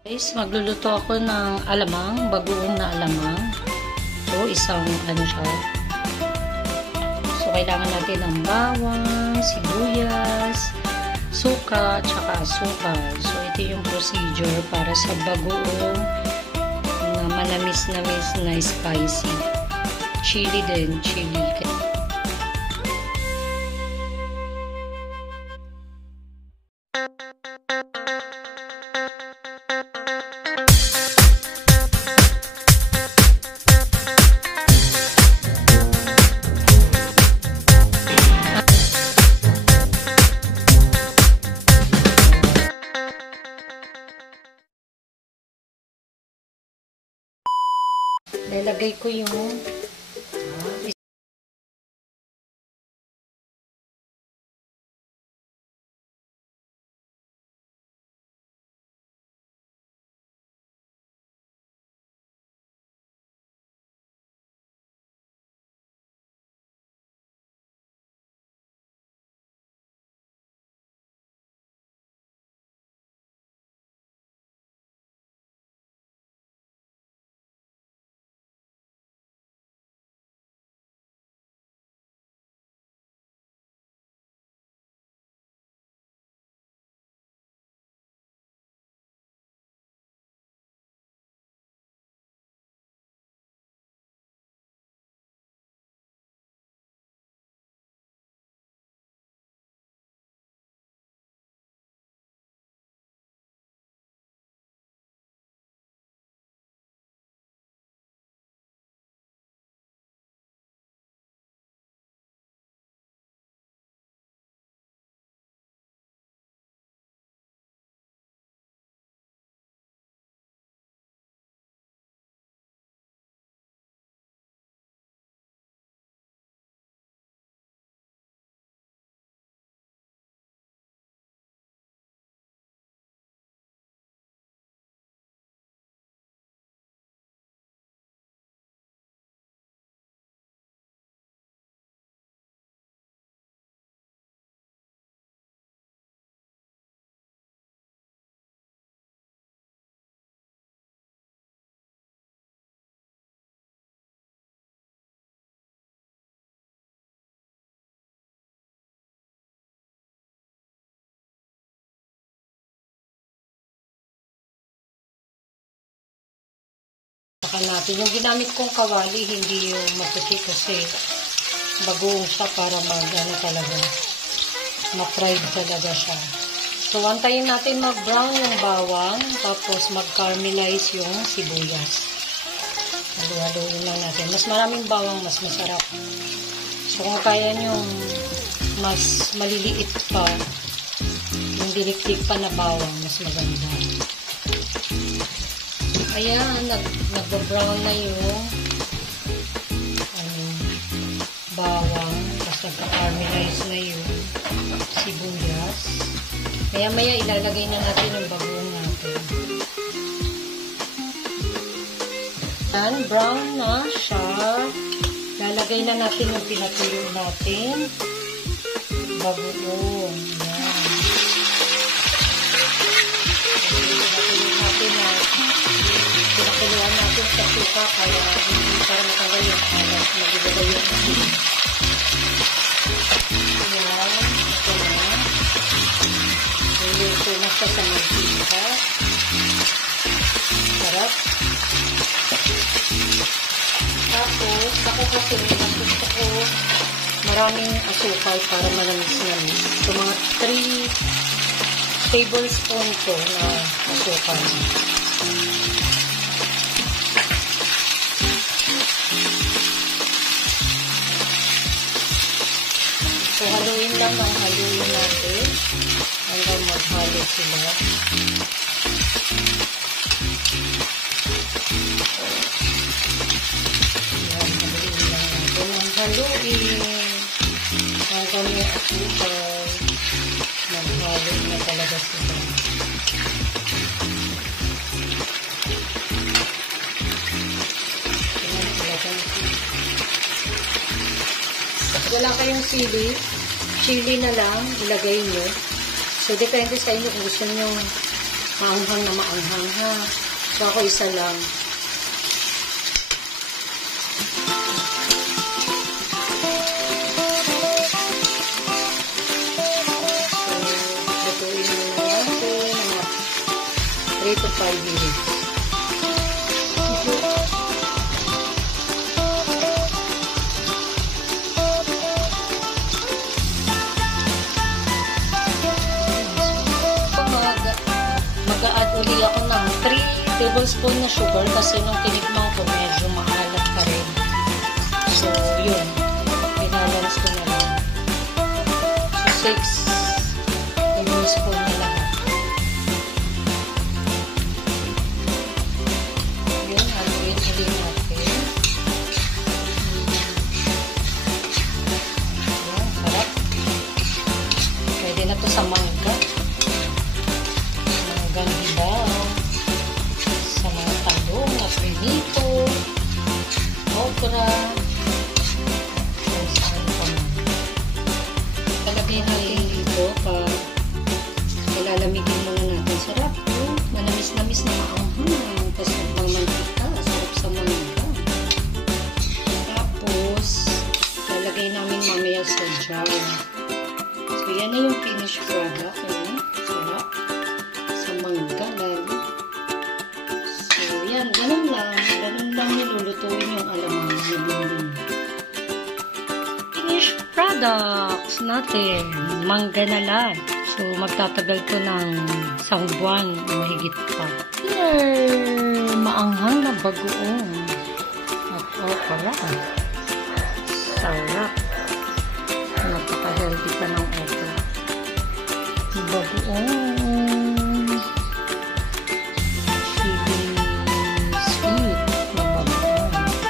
Guys, magluluto ako ng alamang, bagoong na alamang. So, isang siya. So, kailangan natin ng bawang, sibuyas, suka, tsaka asukal. So, ito yung procedure para sa bagoong na manamis-namis na spicy. Chili din, chili. Lalagay ko yung natin. Yung ginamit kong kawali, hindi yung maputi kasi bagoong siya para talaga, ma-fried talaga siya. So, antayin natin mag-brown yung bawang, tapos mag-caramelize yung sibuyas. Halo-haloin lang natin. Mas maraming bawang, mas masarap. So, kung kaya nyo mas maliliit pa, yung diniktik pa na bawang, mas maganda. Ayan, nag-brown na yung bawang, tapos nagka-caramelize na yung sibuyas. Maya-maya ilalagay na natin yung bagoong natin. Ayan, brown na siya. Lalagay na natin yung pinatuyo natin. Bagoong. Ayan. Pinakuluan natin sa suka para matanggal yung alat. Magigagay yung asin. Ayan. Ito na. Nilito na siya sa mantika. Sarap. Tapos, ako kasi gusto ko maraming asukal para manamis-namis. So, mga 3 tablespoon ko na asukal. So, haluin lang ang haluin natin hanggang maghalo sila. Ayan, haluin lang natin. Ang haluin hanggang may asukal. Maghalo na talaga sila. Wala kayong sili, chili na lang ilagay nyo. So, depende sa inyo kung gusto nyo Maanghang na maanghang ha. So ako isa lang. So, lutuin muna natin mga 3 to 5 minutes. Mag-a-add uli ako ng 3 tablespoon na sugar kasi nung tinikman ko medyo maalat pa rin. So, yun. Binalance ko na lang. So, 6 tablespoon na lahat. Yun, aluin uli natin. Ayan, sarap. Pwede na to sa mangga. Hibaw, sa mga talong na prinito, okra, kung saan pa man. Talagyan natin dito pag ilalamigin muna natin. Sarap yun. Manamis-namis na maanghang. Tapos magmantika. Sarap sa mangga. Tapos, lalagay namin mamaya sa jar. So, yan na yung finished product. Sarap. Mangga lalo. So, yan. Ganun lang. Ganun lang nilulutuin yung alamang na binili. Finished products natin. Mangga na lang. So, magtatagal to ng 1 buwan o mahigit pa. Here! Maanghang na bagoong. At okra. Sarap. Napaka-healthy pa ng okra. Bagoong.